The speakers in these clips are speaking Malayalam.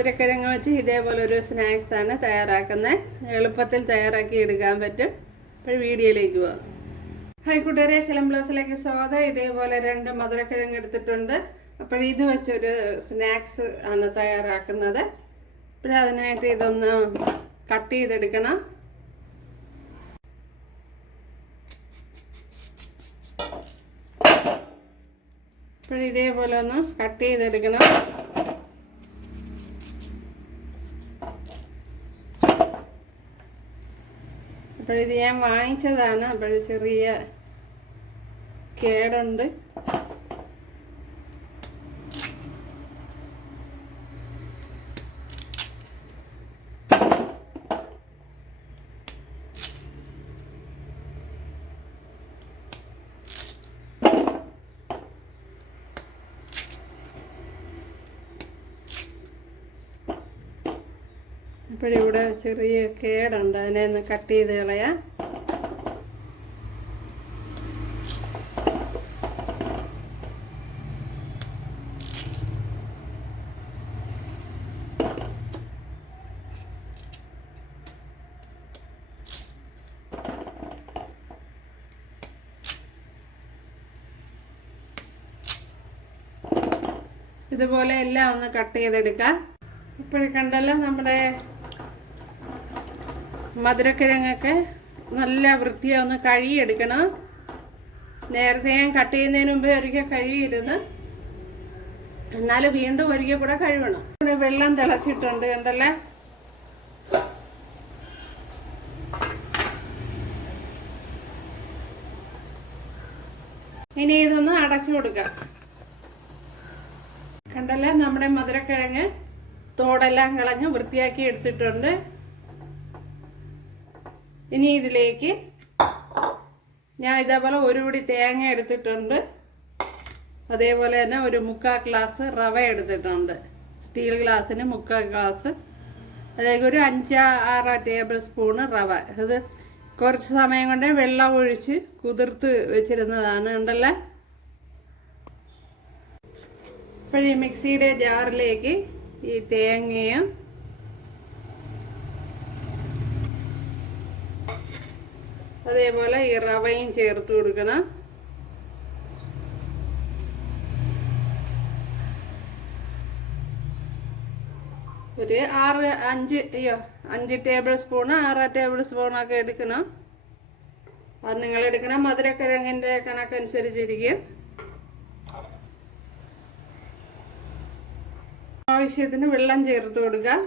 മധുരക്കിഴങ്ങ് വെച്ച് ഇതേപോലെ ഒരു സ്നാക്സാണ് തയ്യാറാക്കുന്നത്. എളുപ്പത്തിൽ തയ്യാറാക്കി എടുക്കാൻ പറ്റും. അപ്പോൾ വീഡിയോയിലേക്ക് പോവാം. ഹായ് കൂട്ടുകാരെ, സലം ബ്ലൗസിലേക്ക് സ്വാഗതം. ഇതേപോലെ 2 മധുരക്കിഴങ്ങ് എടുത്തിട്ടുണ്ട്. അപ്പോൾ ഇത് വെച്ചൊരു സ്നാക്സ് ആണ് തയ്യാറാക്കുന്നത്. അപ്പോൾ അതിനായിട്ട് ഇതൊന്ന് കട്ട് ചെയ്തെടുക്കണം. അപ്പോൾ ഇതേപോലെ ഒന്ന് കട്ട് ചെയ്തെടുക്കണം. അപ്പോഴിത് ഞാൻ വാങ്ങിച്ചതാണ്. അപ്പോൾ ചെറിയ കേടുണ്ട്. അപ്പോഴിവിടെ ചെറിയ കേടുണ്ട്, അതിനെ ഒന്ന് കട്ട് ചെയ്ത് കളയാം. ഇതുപോലെ എല്ലാം ഒന്ന് കട്ട് ചെയ്തെടുക്കാം. ഇപ്പോൾ കണ്ടല്ലോ, നമ്മുടെ മധുരക്കിഴങ്ങൊക്കെ നല്ല വൃത്തിയായി ഒന്ന് കഴുകിയെടുക്കണം. നേരത്തെ ഞാൻ കട്ട് ചെയ്യുന്നതിന് മുമ്പേ ഒരിക്കൽ കഴുകിയിരുന്നു, എന്നാലും വീണ്ടും ഒരിക്കൽ കൂടെ കഴുകണം. വെള്ളം തിളച്ചിട്ടുണ്ട് കണ്ടല്ലേ. ഇനി ഇതൊന്ന് അടച്ചു കൊടുക്കാം. കണ്ടല്ലേ, നമ്മുടെ മധുരക്കിഴങ്ങ് തോടെല്ലാം കളഞ്ഞ് വൃത്തിയാക്കി എടുത്തിട്ടുണ്ട്. ഇനി ഇതിലേക്ക് ഞാൻ ഇതേപോലെ ഒരു പിടി തേങ്ങ എടുത്തിട്ടുണ്ട്. അതേപോലെ തന്നെ ഒരു 3/4 ഗ്ലാസ് റവ എടുത്തിട്ടുണ്ട്. സ്റ്റീൽ ഗ്ലാസ്സിന് 3/4 ഗ്ലാസ്. അതായത് ഒരു 5-6 ടേബിൾ സ്പൂണ് റവ. ഇത് കുറച്ച് സമയം കൊണ്ട് വെള്ളം ഒഴിച്ച് കുതിർത്ത് വെച്ചിരുന്നതാണ് കണ്ടല്ലേ. ഇപ്പോഴീ മിക്സിയുടെ ജാറിലേക്ക് ഈ തേങ്ങയും അതേപോലെ ഈ റവയും ചേർത്ത് കൊടുക്കണം. ഒരു 5 ടേബിൾ സ്പൂണ് 6 ടേബിൾ സ്പൂണൊക്കെ എടുക്കണം. അത് നിങ്ങളെടുക്കണം മധുരക്കിഴങ്ങിൻ്റെ കണക്കനുസരിച്ചിരിക്കും. ആവശ്യത്തിന് വെള്ളം ചേർത്ത് കൊടുക്കാം.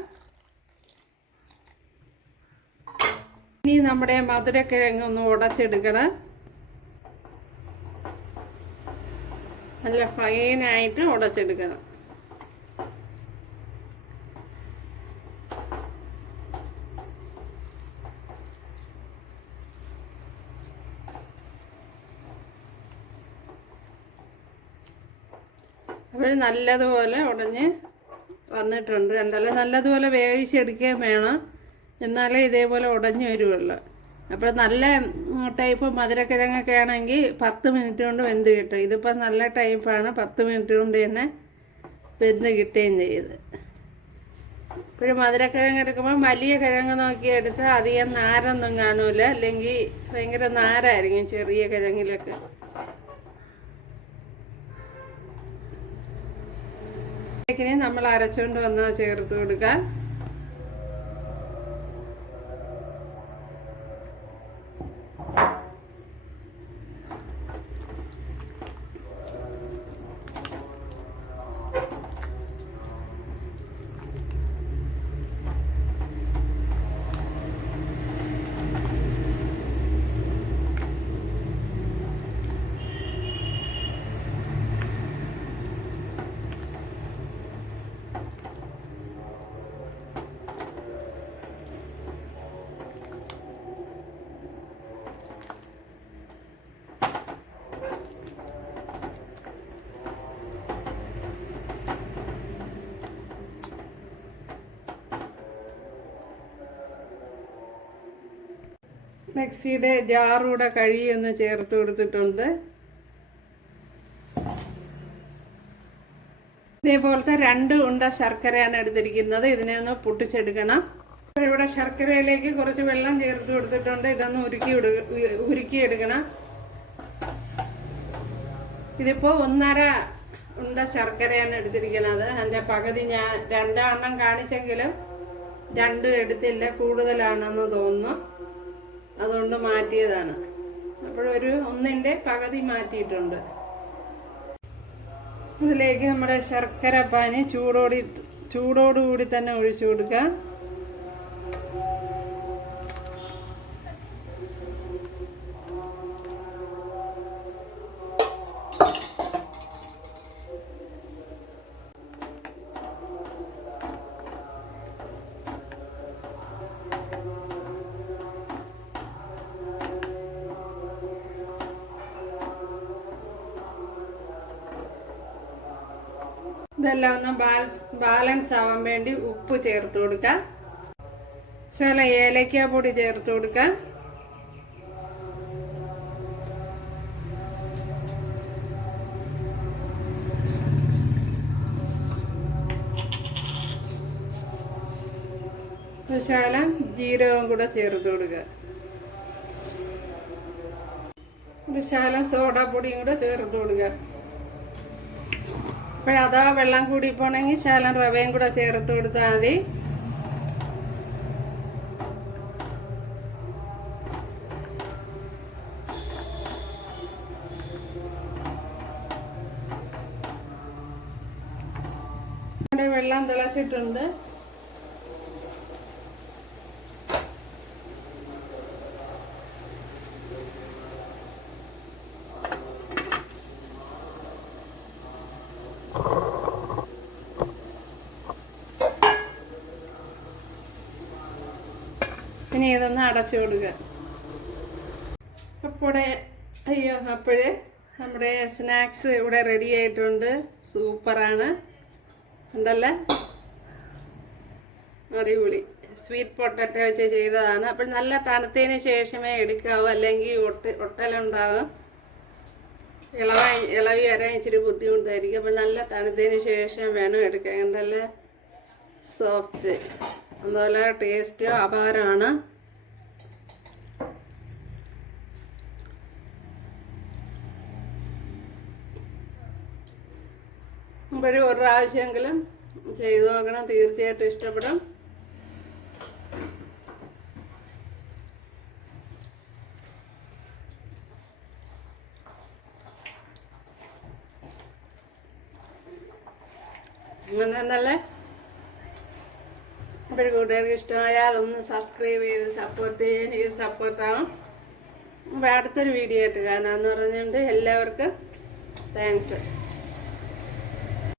ഇനി നമ്മുടെ മധുരക്കിഴങ്ങ് ഒന്ന് ഉടച്ചെടുക്കണം. നല്ല ഫൈനായിട്ട് ഉടച്ചെടുക്കണം. അപ്പോൾ നല്ലതുപോലെ ഉടഞ്ഞ് വന്നിട്ടുണ്ട് കണ്ടല്ലേ. നല്ലതുപോലെ വേവിച്ചെടുക്കുകയും വേണം, എന്നാലേ ഇതേപോലെ ഉടഞ്ഞു വരുവുള്ളൂ. അപ്പോൾ നല്ല ടൈപ്പ് മധുരക്കിഴങ്ങൊക്കെ ആണെങ്കിൽ 10 മിനിറ്റ് കൊണ്ട് വെന്ത് കിട്ടും. ഇതിപ്പോൾ നല്ല ടൈപ്പാണ്, 10 മിനിറ്റ് കൊണ്ട് തന്നെ വെന്ത് കിട്ടുകയും ചെയ്ത്. ഇപ്പോഴും മധുരക്കിഴങ്ങ് എടുക്കുമ്പോൾ വലിയ കിഴങ്ങ് നോക്കി എടുത്താൽ അധികം നാരൊന്നും കാണൂല, അല്ലെങ്കിൽ ഭയങ്കര നാരായിരിക്കും ചെറിയ കിഴങ്ങിലൊക്കെ. നമ്മൾ അരച്ചുകൊണ്ട് വന്നാൽ ചേർത്ത് കൊടുക്കാം. മിക്സിയുടെ ജാറൂടെ കഴുകിയൊന്ന് ചേർത്ത് കൊടുത്തിട്ടുണ്ട്. ഇതേപോലത്തെ 2 ഉണ്ട ശർക്കരയാണ് എടുത്തിരിക്കുന്നത്. ഇതിനെ ഒന്ന് പൊട്ടിച്ചെടുക്കണം. ഇവിടെ ശർക്കരയിലേക്ക് കുറച്ച് വെള്ളം ചേർത്ത് കൊടുത്തിട്ടുണ്ട്. ഇതൊന്ന് ഉരുക്കിയെടുക്കണം. ഇതിപ്പോൾ 1.5 ഉണ്ട ശർക്കരയാണ് എടുത്തിരിക്കുന്നത്. അതിൻ്റെ പകുതി ഞാൻ 2 എണ്ണം കാണിച്ചെങ്കിലും 2 എടുത്തില്ല, കൂടുതലാണെന്ന് തോന്നുന്നു. അതുകൊണ്ട് മാറ്റിയതാണ്. അപ്പോഴൊരു 1ന്റെ പകുതി മാറ്റിയിട്ടുണ്ട്. ഇതിലേക്ക് നമ്മുടെ ശർക്കര പാനി ചൂടോടുകൂടി തന്നെ ഒഴിച്ചു കൊടുക്കുക. ഇതെല്ലാം ഒന്ന് ബാലൻസ് ആവാൻ വേണ്ടി ഉപ്പ് ചേർത്ത് കൊടുക്കാം. ശകലം ഏലക്ക പൊടി ചേർത്ത് കൊടുക്കാം. ശകലം ജീരകം കൂടെ ചേർത്ത് കൊടുക്കുക. ഒരു ശകലം സോഡാപ്പൊടിയും കൂടെ ചേർത്ത് കൊടുക്കുക. അപ്പോഴതാ വെള്ളം കൂടി പോണെങ്കിൽ ശകലം റവയും കൂടെ ചേർത്ത് കൊടുത്താൽ മതി. ഇവിടെ വെള്ളം തിളച്ചിട്ടുണ്ട്. ഇനി ഇതൊന്ന് അടച്ചു കൊടുക്കുക. അപ്പോഴേ നമ്മുടെ സ്നാക്സ് ഇവിടെ റെഡി ആയിട്ടുണ്ട്. സൂപ്പറാണ്, ഉണ്ടല്ലേ? അടിപൊളി. സ്വീറ്റ് പൊട്ടറ്റോ വെച്ച് ചെയ്തതാണ്. അപ്പോൾ നല്ല തണുത്തതിന് ശേഷമേ എടുക്കാവൂ, അല്ലെങ്കിൽ ഒട്ടലുണ്ടാകും. ഇളവി വരാൻ ഇച്ചിരി ബുദ്ധിമുട്ടായിരിക്കും. അപ്പം നല്ല തണുത്തതിന് ശേഷം വേണം എടുക്കാൻ. നല്ല സോഫ്റ്റ്, അതുപോലെ ടേസ്റ്റ് അപാരമാണ്. അപ്പോഴും ഒരു പ്രാവശ്യമെങ്കിലും ചെയ്തു നോക്കണം, തീർച്ചയായിട്ടും ഇഷ്ടപ്പെടും. അങ്ങനെ നല്ല അപ്പോൾ കൂട്ടുകാർക്ക് ഇഷ്ടമായാൽ ഒന്ന് സബ്സ്ക്രൈബ് ചെയ്ത് സപ്പോർട്ട് ചെയ്യാൻ എനിക്ക് സപ്പോർട്ടാകും. അപ്പോൾ അടുത്തൊരു വീഡിയോ ആയിട്ട് കാണാമെന്ന് പറഞ്ഞുകൊണ്ട് എല്ലാവർക്കും താങ്ക്സ്.